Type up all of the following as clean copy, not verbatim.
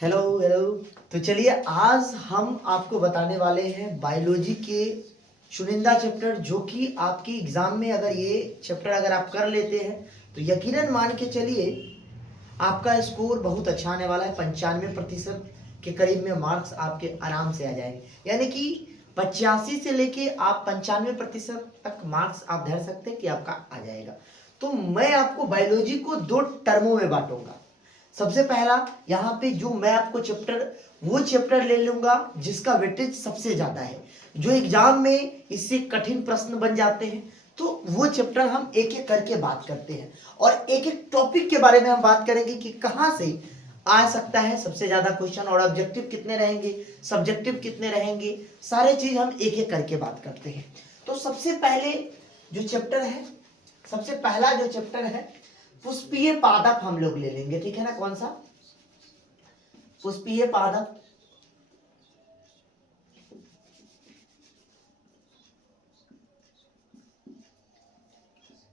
Hello hello. तो चलिए आज हम आपको बताने वाले हैं बायोलॉजी के चुनिंदा चैप्टर, जो कि आपके एग्जाम में अगर ये चैप्टर अगर आप कर लेते हैं तो यकीनन मान के चलिए आपका स्कोर बहुत अच्छा आने वाला है। 95% के करीब में मार्क्स आपके आराम से आ जाएंगे, यानी कि 85 से लेके आप 95% तक मार्क्स आप धर सकते हैं कि आपका आ जाएगा। तो मैं आपको बायोलॉजी को दो टर्मों में बांटूंगा। सबसे पहला यहाँ पे जो मैं आपको वो चैप्टर ले लूंगा जिसका वेटेज सबसे ज्यादा है, जो एग्जाम में इससे कठिन प्रश्न बन जाते हैं, तो वो चैप्टर हम एक एक करके बात करते हैं और एक एक टॉपिक के बारे में हम बात करेंगे कि कहाँ से आ सकता है सबसे ज्यादा क्वेश्चन, और ऑब्जेक्टिव कितने रहेंगे, सब्जेक्टिव कितने रहेंगे, सारे चीज हम एक एक करके बात करते हैं। तो सबसे पहले जो चैप्टर है, सबसे पहला जो चैप्टर है पुष्पीय पादप हम लोग ले लेंगे, ठीक है ना। कौन सा? पुष्पीय पादप।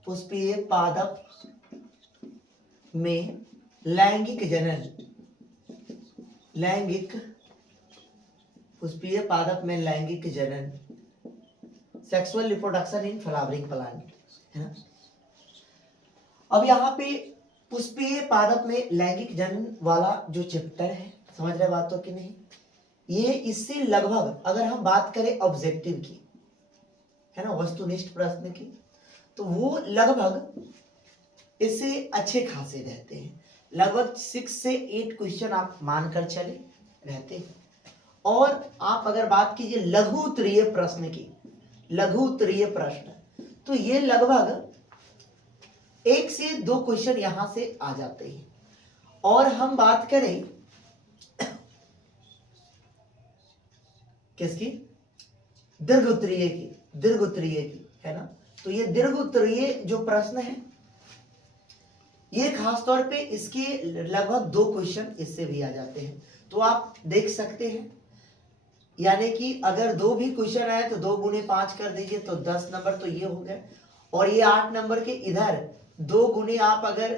पुष्पीय पादप में लैंगिक जनन, पुष्पीय पादप में लैंगिक जनन, sexual reproduction in flowering plant, है ना। अब यहाँ पे पुष्पीय पादप में लैंगिक जनन वाला जो चैप्टर है, समझ रहे बात तो कि नहीं, ये इससे लगभग अगर हम बात करें ऑब्जेक्टिव की, है ना, वस्तुनिष्ठ प्रश्न की, तो वो लगभग इससे अच्छे खासे रहते हैं। लगभग 6 से 8 क्वेश्चन आप मानकर चले रहते हैं। और आप अगर बात कीजिए लघु उत्तरीय प्रश्न की, लघु उत्तरीय प्रश्न, तो ये लगभग 1 से 2 क्वेश्चन यहां से आ जाते हैं। और हम बात करें किसकी? दीर्घ उत्तरीय की, दीर्घ उत्तरीय की, है ना। तो ये दीर्घ उत्तरीय जो प्रश्न है, ये खासतौर पे इसके लगभग 2 क्वेश्चन इससे भी आ जाते हैं। तो आप देख सकते हैं, यानी कि अगर 2 भी क्वेश्चन आए तो 2 गुने 5 कर दीजिए तो 10 नंबर तो ये हो गए, और ये 8 नंबर के इधर 2 गुने आप अगर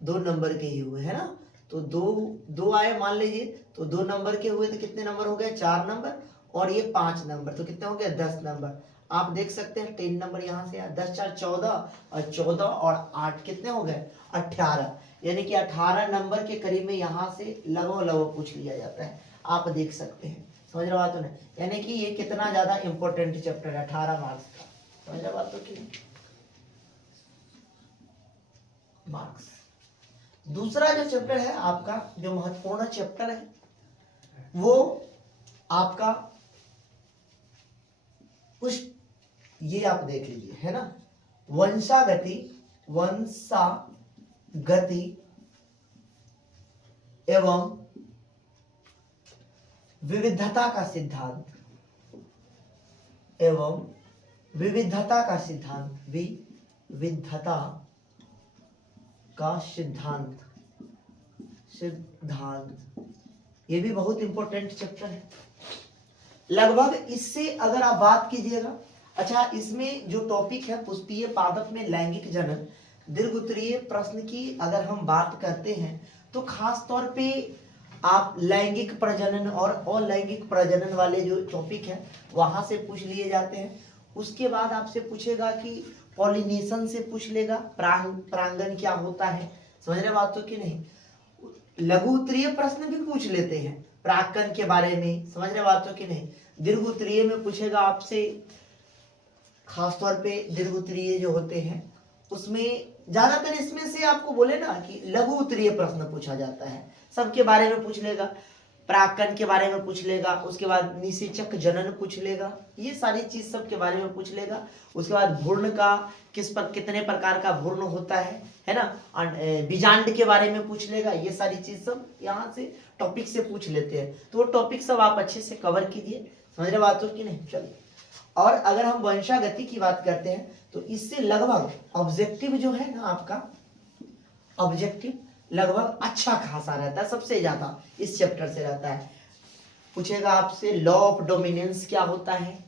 2 नंबर के ही हुए, है ना। तो दो आए मान लीजिए, तो 2 नंबर के हुए तो कितने नंबर हो गए? 4 नंबर, और ये 5 नंबर, तो कितने हो गए? 10 नंबर। आप देख सकते हैं 10 नंबर यहाँ से 10 4 14, और 14 और 8 कितने हो गए? 18, यानी कि 18 नंबर के करीब में यहाँ से लगभग पूछ लिया जाता है। आप देख सकते हैं, समझ रहे बात तो नहीं, यानी कि ये कितना ज्यादा इंपॉर्टेंट चैप्टर है, 18 मार्क्स का, समझ रहे बात तो कि मार्क्स। दूसरा जो चैप्टर है आपका, जो महत्वपूर्ण चैप्टर है, वो आपका ये आप देख लीजिए, है ना, वंशागति एवं विविधता का सिद्धांत, विविधता का सिद्धांत, ये भी बहुत इंपॉर्टेंट चैप्टर है। लगभग इससे अगर आप बात कीजिएगा, अच्छा, इसमें जो टॉपिक है पुष्पीय पादप में लैंगिक जनन, दीर्घ उत्तरीय प्रश्न की अगर हम बात करते हैं, तो खास तौर पे आप लैंगिक प्रजनन और अलैंगिक प्रजनन वाले जो टॉपिक है वहां से पूछ लिए जाते हैं। उसके बाद आपसे पूछेगा कि पॉलिनेशन से पूछ लेगा, परागण क्या होता है, समझ रहे बात तो कि नहीं। लघु उत्तरीय प्रश्न भी पूछ लेते हैं परागकण के बारे में, समझ रहे बात तो कि नहीं। दीर्घ उत्तरीय में पूछेगा आपसे, खासतौर पे दीर्घ उत्तरीय जो होते हैं उसमें ज्यादातर इसमें से आपको बोले ना कि लघु उत्तरीय प्रश्न पूछा जाता है, सबके बारे में पूछ लेगा, परागकण के बारे में पूछ लेगा, उसके बाद निषेचक जनन पूछ लेगा, ये सारी चीज सब के बारे में पूछ लेगा। उसके बाद भ्रूण का कितने प्रकार का भ्रूण होता है ना, बीजांड के बारे में पूछ लेगा, ये सारी चीज सब यहाँ से टॉपिक से पूछ लेते हैं। तो वो टॉपिक सब आप अच्छे से कवर कीजिए, समझ रहे बात हो कि नहीं। चलिए, और अगर हम वंशागति की बात करते हैं तो इससे लगभग ऑब्जेक्टिव जो है ना आपका, ऑब्जेक्टिव लगभग अच्छा खासा रहता है, सबसे ज्यादा इस चैप्टर से रहता है। पूछेगा आपसे लॉ ऑफ डोमिनेंस क्या होता है,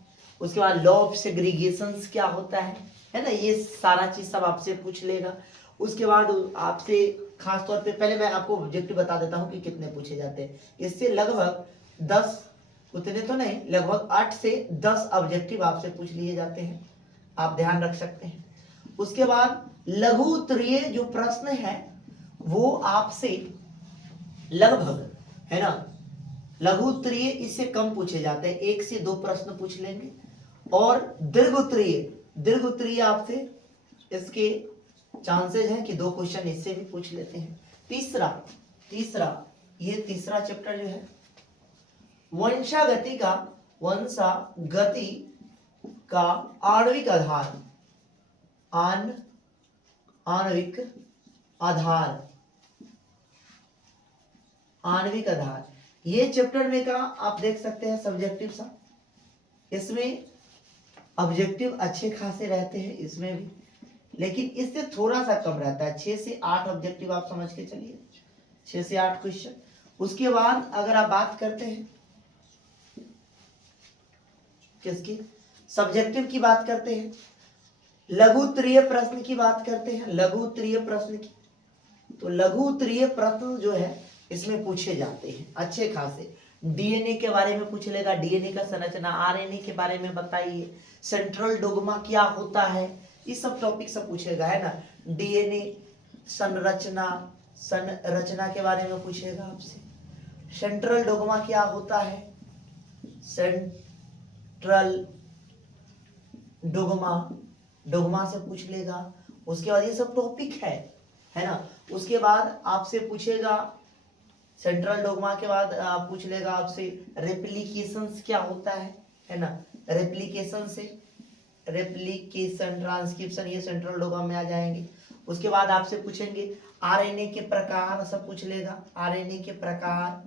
उसके बाद लॉ ऑफ सेग्रीगेशंस क्या होता है ना, ये सारा चीज सब आपसे पूछ लेगा। उसके बाद आपसे खास तौर पे पहले मैं आपको ऑब्जेक्टिव बता देता हूं कि कितने पूछे जाते हैं। इससे लगभग 10, उतने तो नहीं, लगभग 8 से 10 ऑब्जेक्टिव आपसे पूछ लिए जाते हैं, आप ध्यान रख सकते हैं। उसके बाद लघु उत्तरीय जो प्रश्न है वो आपसे लगभग, है ना, लघु उत्तरीय इससे कम पूछे जाते हैं, 1 से 2 प्रश्न पूछ लेंगे। और दीर्घ उत्तरीय आपसे इसके चांसेस हैं कि 2 क्वेश्चन इससे भी पूछ लेते हैं। तीसरा ये तीसरा चैप्टर जो है वंशागति का आणविक आधार, ये चैप्टर में का आप देख सकते हैं सब्जेक्टिव सा, इसमें ऑब्जेक्टिव अच्छे खासे रहते हैं इसमें भी, लेकिन इससे थोड़ा सा कम रहता है, 6 से 8 ऑब्जेक्टिव आप समझ के चलिए, 6 से 8 क्वेश्चन। उसके बाद अगर आप बात करते हैं किसकी, सब्जेक्टिव की बात करते हैं, लघु उत्तरीय प्रश्न की बात करते हैं, लघु उत्तरीय प्रश्न की, तो लघु उत्तरीय प्रश्न जो है इसमें पूछे जाते हैं अच्छे खासे। डीएनए के बारे में पूछ लेगा, डीएनए का संरचना, आरएनए के बारे में बताइए, सेंट्रल डोग्मा क्या होता है, ये सब टॉपिक सब पूछेगा, है ना। डीएनए संरचना के बारे में पूछेगा आपसे, सेंट्रल डोग्मा क्या होता है, सेंट्रल डोग्मा से पूछ लेगा। उसके बाद ये सब टॉपिक है ना। उसके बाद आपसे पूछेगा सेंट्रल डोग्मा के बाद पूछ लेगा आपसे रेप्लिकेशंस क्या होता है ना, रेप्लिकेशन, ट्रांसक्रिप्शन, ये सेंट्रल डोग्मा में आ जाएंगे। उसके बाद आपसे पूछेंगे आरएनए के प्रकार, सब पूछ लेगा, आरएनए के प्रकार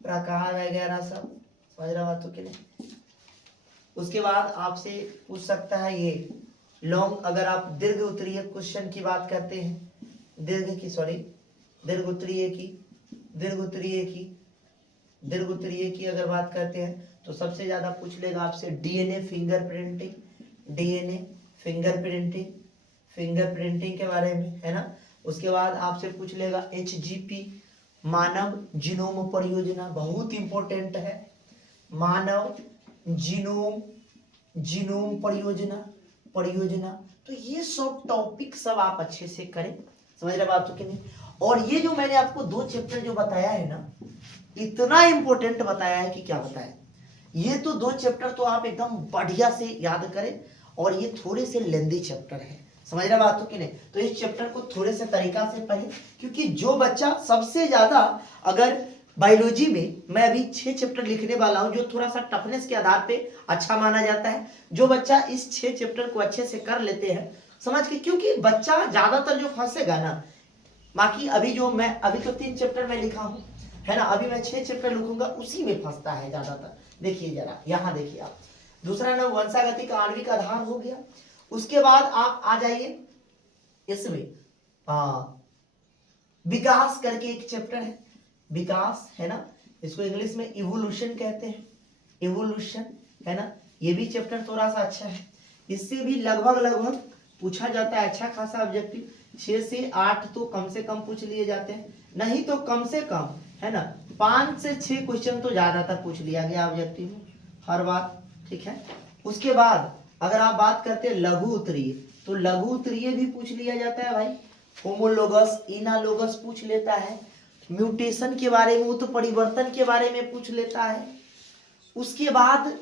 वगैरह सब, समझ रहा बात तो कि नहीं। उसके बाद आपसे पूछ सकता है ये लॉन्ग, अगर आप दीर्घ उत्तरीय क्वेश्चन की बात करते हैं, दीर्घ उत्तरीय की अगर बात करते हैं तो सबसे ज्यादा पूछ लेगा आपसे डीएनए फिंगरप्रिंटिंग के बारे में, है ना। उसके बाद आपसे पूछ लेगा एचजीपी, मानव जीनोम परियोजना, बहुत इंपॉर्टेंट है, मानव जीनोम परियोजना। तो ये सब टॉपिक सब आप अच्छे से करें, समझ रहे बात तो कि नहीं। और ये जो मैंने आपको 2 चैप्टर जो बताया है ना, इतना इंपॉर्टेंट बताया है कि क्या बताया, ये तो 2 चैप्टर तो आप एकदम बढ़िया से याद करें, और ये थोड़े से लेंदी चैप्टर है, समझ रहे बात तो कि नहीं। तो इस चैप्टर को थोड़े से तरीका से पढ़ें, क्योंकि जो बच्चा सबसे ज्यादा, अगर बायोलॉजी में मैं अभी 6 चैप्टर लिखने वाला हूं जो थोड़ा सा टफनेस के आधार पे अच्छा माना जाता है, जो बच्चा इस 6 चैप्टर को अच्छे से कर लेते हैं समझ के, क्योंकि बच्चा ज्यादातर जो फंसेगा ना, बाकी अभी तो 3 चैप्टर में लिखा हूं, है ना, अभी मैं 6 चैप्टर लिखूंगा, उसी में फंसता है ज्यादातर। देखिए जरा यहाँ देखिए आप, दूसरा नाम वंशागति का आणविक आधार हो गया। उसके बाद आप आ जाइए इसमें विकास करके एक चैप्टर है, विकास, है ना, इसको इंग्लिश में इवोल्यूशन कहते हैं, इवोल्यूशन, है ना। ये भी चैप्टर थोड़ा सा अच्छा है, इससे भी लगभग पूछा जाता है अच्छा खासा ऑब्जेक्टिव, 6 से 8 तो कम से कम पूछ लिए जाते हैं, नहीं तो कम से कम, है ना, 5 से 6 क्वेश्चन तो ज्यादातर पूछ लिया गया ऑब्जेक्टिव में हर बार, ठीक है। उसके बाद अगर आप बात करते हैं लघु उत्तरीय, तो लघु उत्तरीय भी पूछ लिया जाता है भाई, होमोलोगस, इनालोगस पूछ लेता है, म्यूटेशन के बारे में, उत्परिवर्तन के बारे में पूछ लेता है। उसके बाद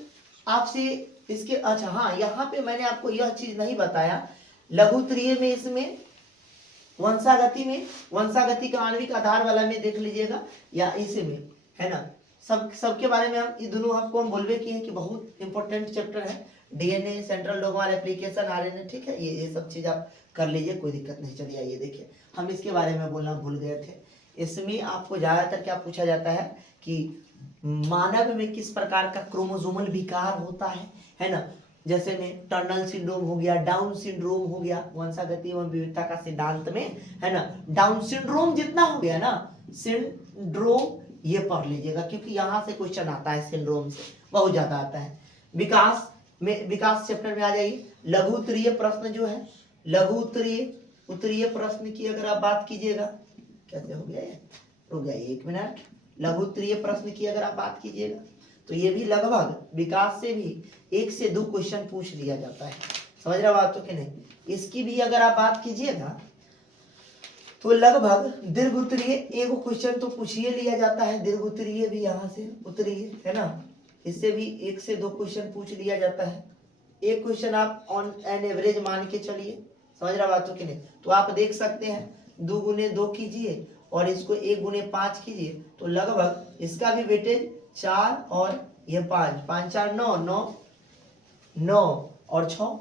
आपसे इसके, अच्छा हाँ, यहाँ पे मैंने आपको यह चीज नहीं बताया, लघु उत्तरीय में इसमें वंशागति का आणविक आधार वाला में देख लीजिएगा, या इसमें, है ना, सबके बारे में हम ये दोनों आपको हम बोलबे किए हैं कि बहुत इंपॉर्टेंट चैप्टर है, DNA, central dogma, application, RNA, ठीक है, ये सब चीज आप कर लीजिए, कोई दिक्कत नहीं। चलिए आइए देखिए, हम इसके बारे में बोलना भूल गए थे। इसमें आपको ज्यादातर क्या पूछा जाता है कि मानव में किस प्रकार का क्रोमोसोमल विकार होता है ना, जैसे में टर्नल सिंड्रोम हो गया, डाउन सिंड्रोम हो गया, वंशागति एवं विविधता का सिद्धांत में, है ना, डाउन सिंड्रोम जितना हो गया ना, सिंड्रोम ये पढ़ लीजिएगा, क्योंकि यहाँ से क्वेश्चन आता है सिंड्रोम से, बहुत ज्यादा आता है। विकास चैप्टर में आ जाइए। लघु उत्तरीय प्रश्न जो है, लघु उत्तरीय प्रश्न की अगर आप बात कीजिएगा, कैसे हो गया ये, रुक जाइए 1 मिनट। लघु उत्तरीय प्रश्न की अगर आप बात कीजिएगा तो ये भी लगभग विकास से भी 1 से 2 क्वेश्चन पूछ लिया जाता है, समझ रहे हो बात तो कि नहीं। इसकी भी अगर आप बात कीजिएगा तो लगभग दीर्घ उत्तरीय 1 क्वेश्चन तो पूछ ही लिया जाता है, दीर्घ उत्तरीय भी यहाँ से उत्तरीय है ना, इससे भी 1 से 2 क्वेश्चन पूछ लिया जाता है। एक क्वेश्चन आप ऑन एन एवरेज मान के चलिए, समझ रहा बातों की नहीं। तो आप देख सकते हैं 2 गुने 2 कीजिए और इसको 1 गुने 5 कीजिए तो लगभग इसका भी वेटेज 4 और ये 5, 5 4 9, 9 और 6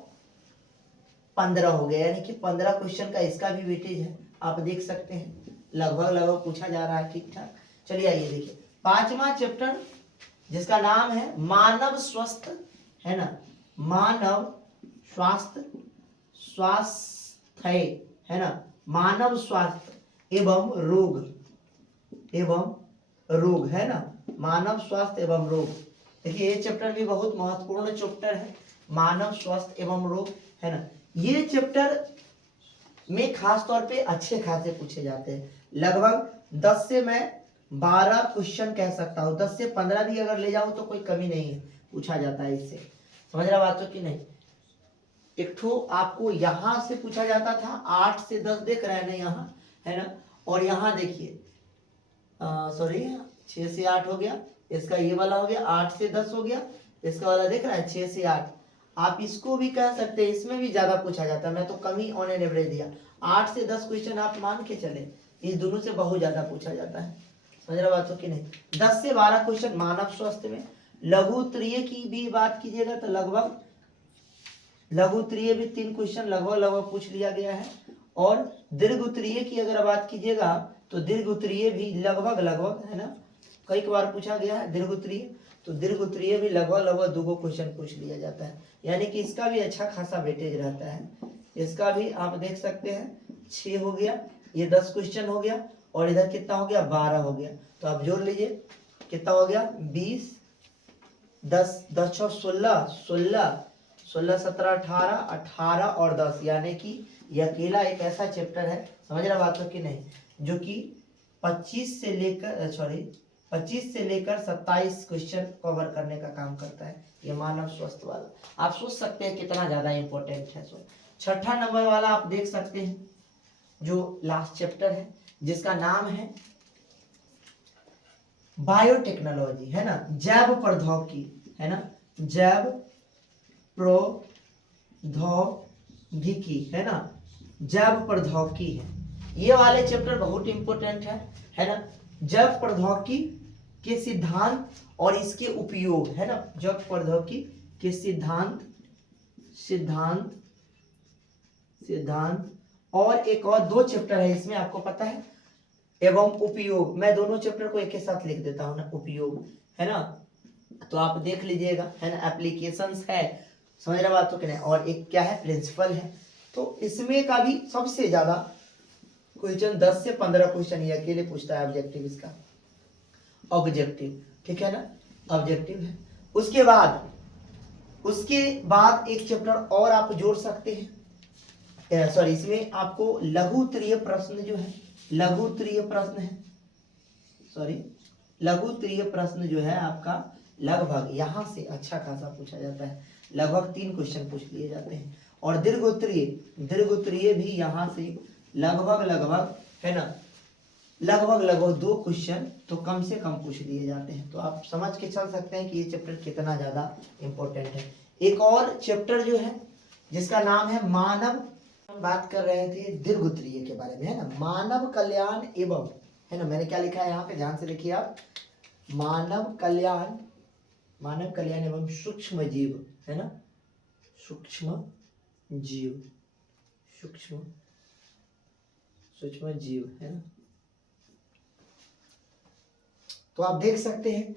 15 हो गया, यानी कि 15 क्वेश्चन का इसका भी वेटेज है। आप देख सकते हैं लगभग पूछा जा रहा है, ठीक ठाक। चलिए आइए देखिए 5वां चैप्टर जिसका नाम है मानव स्वास्थ्य, है ना, मानव स्वास्थ्य है ना, मानव स्वास्थ्य एवं रोग है ना, मानव स्वास्थ्य एवं रोग। देखिए ये चैप्टर भी बहुत महत्वपूर्ण चैप्टर है, मानव स्वास्थ्य एवं रोग, है ना। ये चैप्टर में खास तौर पे अच्छे खासे पूछे जाते हैं, लगभग 10 से मैं 12 क्वेश्चन कह सकता हूँ, 10 से 15 भी अगर ले जाऊं तो कोई कमी नहीं है, पूछा जाता है इससे, समझ रहा बात हो कि नहीं। एक ठो आपको यहाँ से पूछा जाता था 8 से 10 देख रहे हैं ना यहाँ, है ना, और यहाँ देखिए सॉरी 6 से 8 हो गया, इसका ये वाला हो गया 8 से 10 हो गया, इसका वाला देख रहा है 6 से 8। आप इसको भी कह सकते हैं, इसमें भी ज्यादा पूछा जाता है, मैं तो कम ही ऑन एन एवरेज दिया, 8 से 10 क्वेश्चन आप मान के चले, इस दोनों से बहुत ज्यादा पूछा जाता है, समझ रहा बात हो कि नहीं। 10 से 12 क्वेश्चन मानव स्वास्थ्य में। लघु उत्तरीय की भी बात कीजिएगा तो लगभग लघु उत्तरीय भी 3 क्वेश्चन लगभग पूछ लिया गया है। और दीर्घ उत्तरीय की अगर बात कीजिएगा तो दीर्घ उत्तरीय भी लगभग है ना, कई बार पूछा गया है दीर्घ उत्तरीय, तो दीर्घ उत्तरीय भी लगभग 2 क्वेश्चन पूछ लिया जाता है, यानी कि इसका भी अच्छा खासा वेटेज रहता है। इसका भी आप देख सकते हैं 6 हो गया, ये 10 क्वेश्चन हो गया, और इधर कितना हो गया 12 हो गया, तो आप जोड़ लीजिए कितना हो गया 20 10 10 6 16 16 16 17 18 18 और 10, यानी कि ये अकेला एक ऐसा चैप्टर है, समझ रहा बात हो कि नहीं, जो कि 25 से लेकर 27 क्वेश्चन कवर करने का काम करता है, ये मानव स्वास्थ्य वाला। आप सोच सकते हैं कितना ज्यादा इंपॉर्टेंट है। 6ठा नंबर वाला आप देख सकते हैं जो लास्ट चैप्टर है जिसका नाम है बायोटेक्नोलॉजी, है ना, जैव प्रौद्योगिकी, है ना, जैव प्रौद्योगिकी, है ना, जैव प्रौद्योगिकी है। ये वाले चैप्टर बहुत इंपॉर्टेंट है ना, जैव प्रौद्योगिकी के सिद्धांत और इसके उपयोग, है ना, जैव प्रौद्योगिकी के सिद्धांत और एक और 2 चैप्टर है इसमें, आपको पता है, एवं उपयोग। मैं दोनों चैप्टर को एक ही साथ लिख देता हूं ना, उपयोग, है ना, तो आप देख लीजिएगा, है ना, एप्लीकेशंस है, समझ रहे बात हो कि नहीं, और एक क्या है प्रिंसिपल है। तो इसमें का भी सबसे ज्यादा क्वेश्चन 10 से 15 क्वेश्चन ये अकेले पूछता है, ऑब्जेक्टिव इसका, ऑब्जेक्टिव, ठीक है ना, ऑब्जेक्टिव है। उसके बाद एक चैप्टर और आप जोड़ सकते हैं, सॉरी, इसमें आपको लघु उत्तरीय प्रश्न जो है, लघु उत्तरीय प्रश्न जो है आपका लगभग यहाँ से अच्छा खासा पूछा जाता है, लगभग 3 क्वेश्चन पूछ लिए जाते हैं। और दीर्घ उत्तरीय भी यहाँ से लगभग है ना, लगभग 2 क्वेश्चन तो कम से कम पूछ लिए जाते हैं। तो आप समझ के चल सकते हैं कि ये चैप्टर कितना ज्यादा इंपॉर्टेंट है। एक और चैप्टर जो है जिसका नाम है मानव, हम बात कर रहे थे दीर्घ उत्तरीय के बारे में, है ना, मानव कल्याण एवं, है ना, मैंने क्या लिखा है यहाँ पे ध्यान से देखिए आप, मानव कल्याण एवं सूक्ष्म जीव, है ना, सूक्ष्म जीव, है ना। तो आप देख सकते हैं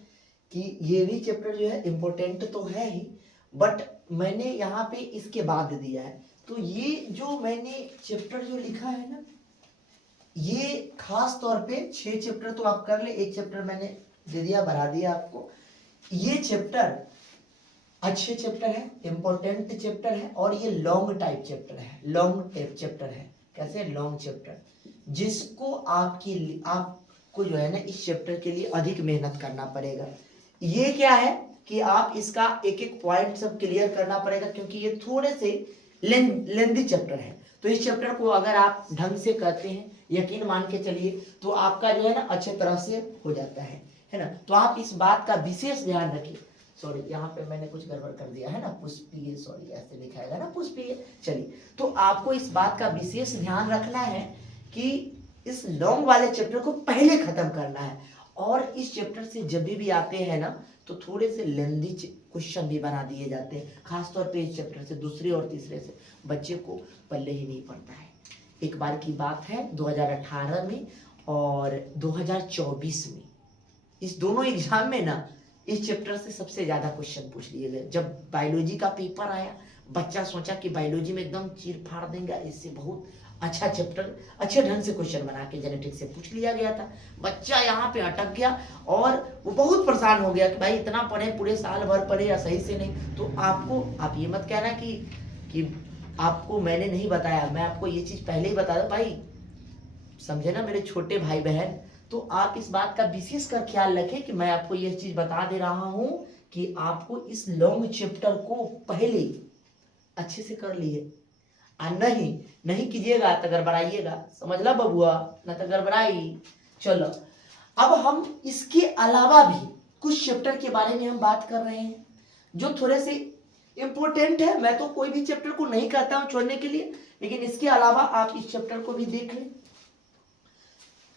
कि ये भी चैप्टर जो है इंपॉर्टेंट तो है ही, बट मैंने यहाँ पे इसके बाद दिया है। तो ये जो मैंने चैप्टर जो लिखा है ना, ये खास तौर पे 6 चैप्टर तो आप कर ले, एक चैप्टर मैंने दे दिया, बढ़ा दिया आपको। ये चैप्टर अच्छे चैप्टर है, इंपॉर्टेंट चैप्टर है, और ये लॉन्ग टाइप चैप्टर है, कैसे लॉन्ग चैप्टर, जिसको आपको जो है ना इस चैप्टर के लिए अधिक मेहनत करना पड़ेगा। ये क्या है कि आप इसका एक एक पॉइंट सब क्लियर करना पड़ेगा, क्योंकि ये थोड़े से लेंदी चैप्टर है। तो इस चैप्टर को अगर आप ढंग से करते हैं, यकीन मान के चलिए, तो आपका जो है ना अच्छे तरह से हो जाता है ना। तो आप इस बात का विशेष ध्यान रखिए। सॉरी, यहाँ पे मैंने कुछ गड़बड़ कर दिया है ना, पुष्पीय, सॉरी ऐसे लिखाएगा ना पुष्पीय। चलिए, तो आपको इस बात का विशेष ध्यान रखना है कि इस लॉन्ग वाले चैप्टर को पहले खत्म करना है। और इस चैप्टर से जब भी आते हैं ना तो थोड़े से लेंदी क्वेश्चन भी बना दिए जाते हैं, खासतौर पे इस चैप्टर से दूसरे और तीसरे से बच्चे को पल्ले ही नहीं पड़ता है। एक बार की बात है 2018 में और 2024 में, इस दोनों एग्जाम में ना इस चैप्टर से सबसे ज्यादा क्वेश्चन पूछ लिए गए। जब बायोलॉजी का पेपर आया, बच्चा सोचा कि बायोलॉजी में एकदम चीर फाड़ देंगे, इससे बहुत अच्छा चैप्टर अच्छे ढंग से क्वेश्चन बना के जेनेटिक्स से पूछ लिया गया था। बच्चा यहाँ पे अटक गया और वो बहुत परेशान हो गया कि भाई इतना पढ़े, पूरे साल भर पढ़े या सही से नहीं। तो आप ये मत कहना कि आपको मैंने नहीं बताया, मैं आपको ये चीज पहले ही बता दूं भाई, समझे ना मेरे छोटे भाई बहन। तो आप इस बात का विशेष कर ख्याल रखें कि मैं आपको यह चीज बता दे रहा हूं कि आपको इस लॉन्ग चैप्टर को पहले अच्छे से कर लिए, नहीं कीजिएगा तो गड़बड़ाइएगा, समझ ला बबुआ, न तो गड़बड़ाई। चलो, अब हम इसके अलावा भी कुछ चैप्टर के बारे में हम बात कर रहे हैं जो थोड़े से इंपॉर्टेंट है। मैं तो कोई भी चैप्टर को नहीं कहता हूं छोड़ने के लिए, लेकिन इसके अलावा आप इस चैप्टर को भी देख लें।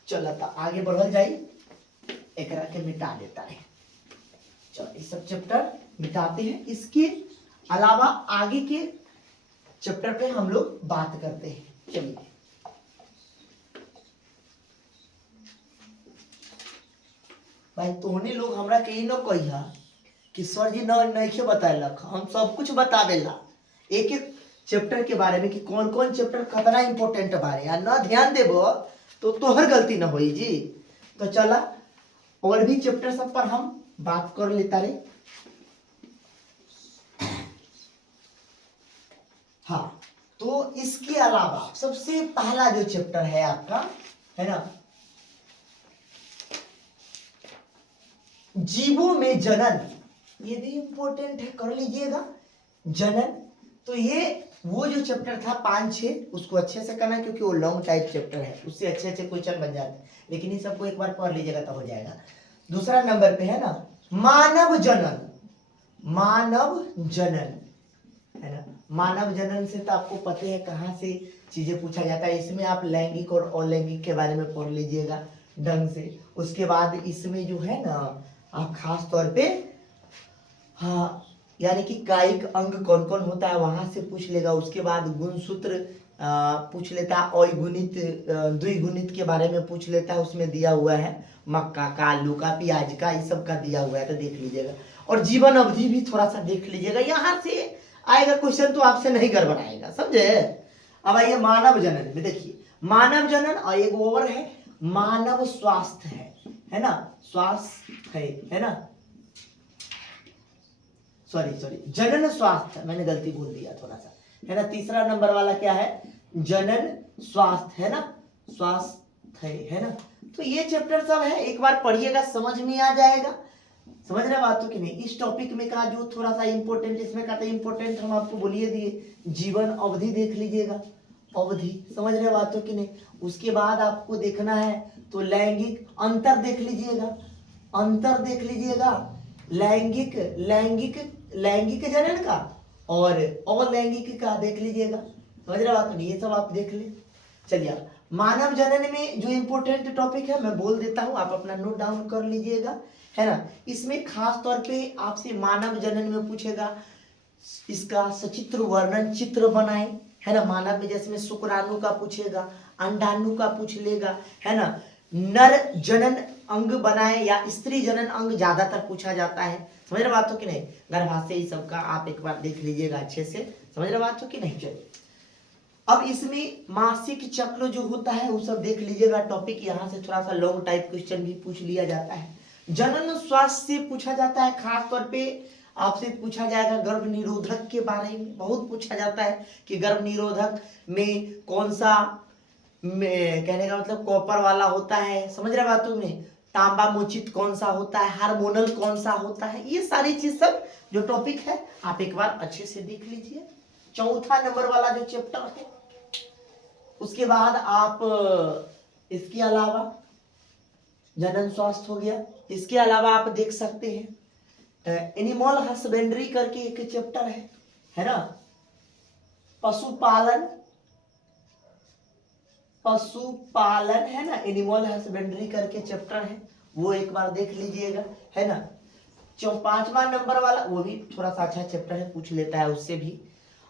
चलो तो आगे बढ़ल जाई, एक के मिटा देता है। चलो, इस सब चैप्टर मिटाते हैं। इसके अलावा आगे के चैप्टर पे हम लोग बात करते हैं। चलिए, भाई तोहने लोग हमरा के न कहिया कि सर जी नहीं बताएलक, हम सब कुछ बतावेला एक एक चैप्टर के बारे में कि कौन कौन चैप्टर कितना इंपॉर्टेंट बारे, या न ध्यान देबो तो तोहर गलती न होई जी। तो चला और भी चैप्टर सब पर हम बात कर लेता रे। हाँ, तो इसके अलावा सबसे पहला जो चैप्टर है आपका, है ना, जीवों में जनन, ये भी इंपॉर्टेंट है, कर लीजिएगा जनन। तो ये वो जो चैप्टर था 5-6, उसको अच्छे से करना, क्योंकि वो लॉन्ग टाइप चैप्टर है, उससे अच्छे अच्छे क्वेश्चन बन जाते हैं, लेकिन इन सबको एक बार पढ़ लीजिएगा तो हो जाएगा। दूसरा नंबर पे है ना मानव जनन, मानव जनन, है ना। मानव जनन से तो आपको पता है कहाँ से चीजें पूछा जाता है। इसमें आप लैंगिक और अलैंगिक के बारे में पढ़ लीजिएगा ढंग से। उसके बाद इसमें जो है ना आप खास तौर पे, हाँ, यानी कि कायिक अंग कौन कौन होता है वहां से पूछ लेगा। उसके बाद गुणसूत्र पूछ लेता है, अगुणित द्विगुणित के बारे में पूछ लेता है, उसमें दिया हुआ है मक्का का, आलू का, प्याज का, इस सब का दिया हुआ है, तो देख लीजिएगा। और जीवन अवधि भी थोड़ा सा देख लीजिएगा, यहाँ से आएगा क्वेश्चन तो आपसे नहीं गड़बड़ाएगा, समझे। अब आइए मानव जनन में, देखिए मानव जनन और एक और है मानव स्वास्थ्य, है ना, स्वास्थ्य है ना, सॉरी जनन स्वास्थ्य, मैंने गलती बोल दिया थोड़ा सा, है ना। तीसरा नंबर वाला क्या है, जनन स्वास्थ्य, है ना, स्वास्थ्य है ना। तो ये चैप्टर सब है, एक बार पढ़िएगा समझ में आ जाएगा। समझ रहे बात तो कि नहीं। इस टॉपिक में का जो थोड़ा सा इंपॉर्टेंट, इसमें का तो इंपॉर्टेंट हम आपको बोलिए दिए, जीवन अवधि देख लीजिएगा, अवधि, समझ रहे बात तो कि नहीं। उसके बाद आपको देखना है तो लैंगिक अंतर देख लीजिएगा, अंतर देख लीजिएगा, लैंगिक लैंगिक लैंगिक जनन का और अलैंगिक का देख लीजिएगा, समझ रहे बात तो नहीं, ये सब आप देख ले। चलिए, मानव जनन में जो इंपॉर्टेंट टॉपिक है मैं बोल देता हूं, आप अपना नोट डाउन कर लीजिएगा, है ना। इसमें खास तौर पे आपसे मानव जनन में पूछेगा इसका सचित्र वर्णन, चित्र बनाए, है ना। मानव में जैसे में शुक्राणु का पूछेगा, अंडाणु का पूछ लेगा, है ना। नर जनन अंग बनाए या स्त्री जनन अंग ज्यादातर पूछा जाता है, समझ रहे बात हो कि नहीं। गर्भाशय इस सब का आप एक बार देख लीजिएगा अच्छे से, समझ रहे बात हो कि नहीं। चलिए, अब इसमें मासिक चक्र जो होता है वो सब देख लीजिएगा टॉपिक, यहाँ से थोड़ा सा लॉन्ग टाइप क्वेश्चन भी पूछ लिया जाता है। जनन स्वास्थ्य से पूछा जाता है, खास तौर पे आपसे पूछा जाएगा गर्भ निरोधक के बारे में, बहुत पूछा जाता है कि गर्भ निरोधक में कौन सा कहने का मतलब कॉपर वाला होता है, समझ रहे बात तुमने, तांबा मोचित कौन सा होता है, हार्मोनल कौन सा होता है, ये सारी चीज सब जो टॉपिक है आप एक बार अच्छे से देख लीजिए। चौथा नंबर वाला जो चैप्टर है, उसके बाद आप इसके अलावा जनन स्वास्थ्य हो गया, इसके अलावा आप देख सकते हैं एनिमल हस्बेंड्री करके एक चैप्टर है ना, पशुपालन है ना, एनिमल हस्बेंड्री करके चैप्टर है, वो एक बार देख लीजिएगा, है ना। पांचवा नंबर वाला वो भी थोड़ा सा अच्छा चैप्टर है, पूछ लेता है उससे भी।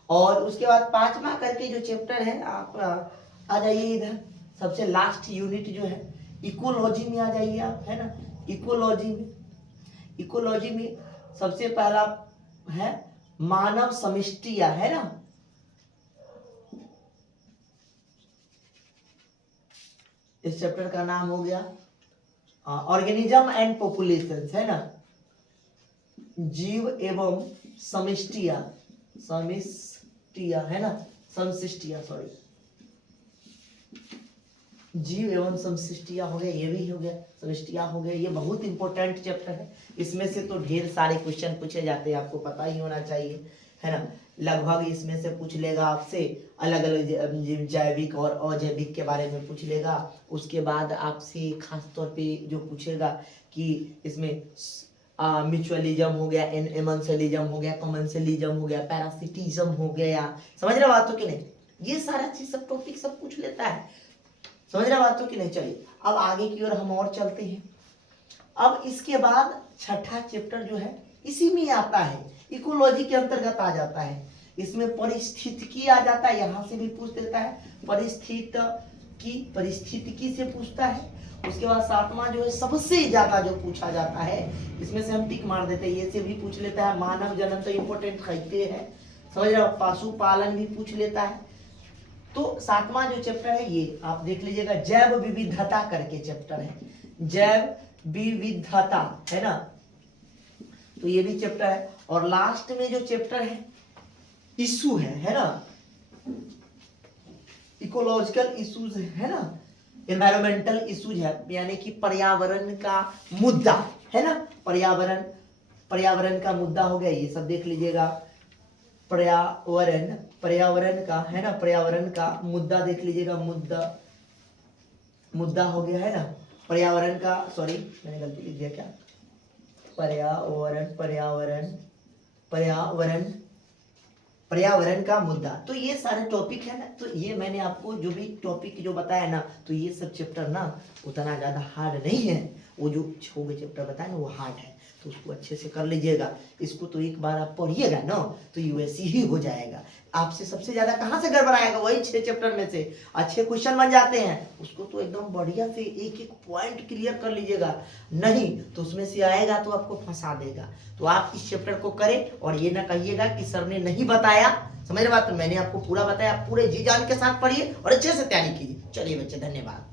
और उसके बाद पांचवा करके जो चैप्टर है, आप आ जाइए इधर, सबसे लास्ट यूनिट जो है इकोलॉजी में आ जाइए आप, है ना। इकोलॉजी में सबसे पहला है मानव समष्टिया, है ना। इस चैप्टर का नाम हो गया ऑर्गेनिज्म एंड पॉपुलेशन, है ना, जीव एवं समष्टिया, है ना, समष्टिया, सॉरी, जीव एवं समष्टिया हो गया, ये भी हो गया, समष्टिया हो गया। ये बहुत इंपॉर्टेंट चैप्टर है, इसमें से तो ढेर सारे क्वेश्चन पूछे जाते हैं, आपको पता ही होना चाहिए, है ना। लगभग इसमें से पूछ लेगा आपसे अलग अलग जैविक और अजैविक के बारे में पूछ लेगा। उसके बाद आपसे खास तौर पे जो पूछेगा कि इसमें म्यूचुअलिज्म हो गया, एमन्सलिज्म हो गया, कॉमन्सलिज्म हो गया, पैरासिटिज्म हो गया, समझ रहे बात हो कि नहीं, ये सारा चीज सब टॉपिक सब पूछ लेता है, समझ रहे बात हो कि नहीं। चलिए अब आगे की ओर हम और चलते हैं। अब इसके बाद छठा चैप्टर जो है इसी में आता है, इकोलॉजी के अंतर्गत आ जाता है, इसमें परिस्थितिकी आ जाता है, यहाँ से भी पूछ देता है, परिस्थितिकी से पूछता है। उसके बाद सातवां जो है सबसे ज्यादा जो पूछा जाता है, इसमें से हम टिक मार देते हैं, ये से भी पूछ लेता है, मानव जन्म तो इम्पोर्टेंट कहते हैं, समझ रहे हो, पशुपालन भी पूछ लेता है। तो सातवां जो चैप्टर है ये आप देख लीजिएगा, जैव विविधता करके चैप्टर है, जैव विविधता, है ना, तो ये भी चैप्टर है। और लास्ट में जो चैप्टर है इशू है ना, इकोलॉजिकल इश्यूज, है ना, एनवायरमेंटल इश्यूज है, यानी कि पर्यावरण का मुद्दा, है ना, पर्यावरण का मुद्दा हो गया, ये सब देख लीजिएगा, पर्यावरण का, है ना, पर्यावरण का मुद्दा देख लीजिएगा, मुद्दा हो गया, है ना, पर्यावरण का, सॉरी मैंने गलती लिख दिया क्या, पर्यावरण का मुद्दा। तो ये सारे टॉपिक है ना, तो ये मैंने आपको जो भी टॉपिक जो बताया ना, तो ये सब चैप्टर ना उतना ज़्यादा हार्ड नहीं है, वो जो 6 चैप्टर बताया ना वो हार्ड है, तो उसको अच्छे से कर लीजिएगा। इसको तो एक बार आप पढ़िएगा ना तो यूएससी ही हो जाएगा। आपसे सबसे ज्यादा कहाँ से गड़बड़ आएगा, वही 6 चैप्टर में से अच्छे क्वेश्चन बन जाते हैं, उसको तो एकदम बढ़िया से एक एक पॉइंट क्लियर कर लीजिएगा, नहीं तो उसमें से आएगा तो आपको फंसा देगा। तो आप इस चैप्टर को करें और ये ना कहिएगा कि सर ने नहीं बताया, समझ रहे बात, तो मैंने आपको पूरा बताया, पूरे जी जान के साथ पढ़िए और अच्छे से तैयारी कीजिए। चलिए बच्चे, धन्यवाद।